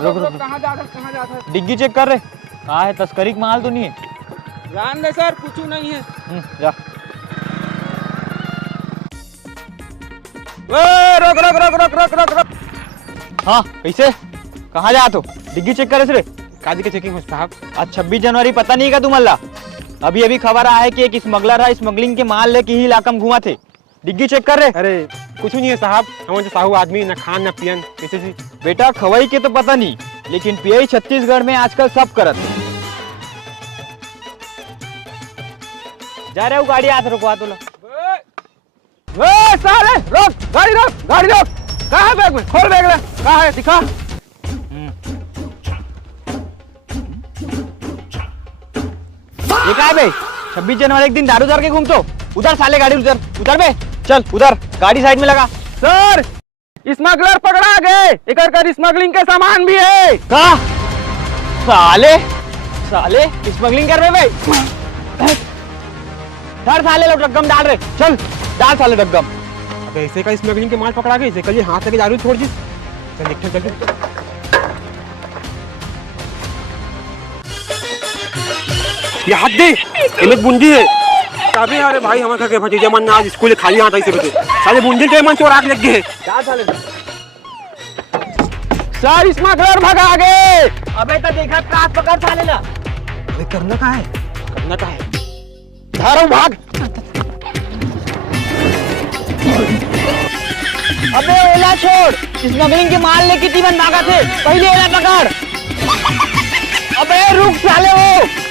रुक रुक, कहाँ जा रहा है? डिग्गी चेक कर रहे कहाँ है, तस्करी का माल तो नहीं है? जान दे सर, कुछ नहीं है। जा। रोक रोक रोक रोक रोक रोक रोक। हाँ कैसे, कहाँ जा तो? डिग्गी चेक करे रे। काजी के चेकिंग साहब। आज 26 जनवरी पता नहीं का तुम्हारा? अभी अभी खबर आया है कि एक स्मगलर है, स्मगलिंग के माल लेके ही इलाका में घुमा थे। डिग्गी चेक कर रहे। अरे कुछ नहीं है साहब, हम साहू आदमी न खान न पियन कैसे जी। बेटा खवई के तो पता नहीं, लेकिन पियई छत्तीसगढ़ में आजकल सब करत। जा रहे हो गाड़ी हाथ रुकवा तो ला। साले रोक, गाड़ी रोक, गाड़ी रोक। कहाँ है बैग में? खोल बैग ले। कहाँ है दिखा। ये क्या है बे? 26 जनवरी एक दिन दारू उतार के घूमतो। उधर साले गाड़ी उधर उधर बे, चल उधर गाड़ी साइड में लगा। सर स्मगलर पकड़ा गए, एक स्मगलिंग के सामान भी है। कहा? साले साले स्मगलिंग कर रहे भाई। धर साले लोग डग्गम डाल रहे, चल डाल साले डग्गम। अब ऐसे का स्मगलिंग के माल पकड़ा गए, इसे कल हाथ लगे दारू छोड़ दी। चल देख चल चल। ये हाथ दे, इमेज बुंदी है। अबे अरे भाई हमारे घर के भतीजे मन आज स्कूल खाली हाथ ऐसे बचे। साले बुंदी के मन चोर आग लग गए। डाल साले। सर स्मगलर भगा गए। अबे तो देखा काट पकड़ साले ला। अबे करना का है? करना का है? धारो भाग। अबे ओला छोड़, स्मगलिंग के माल लेके तीवन भागा थे, पहले ओला पकड़। अबे रुक साले वो।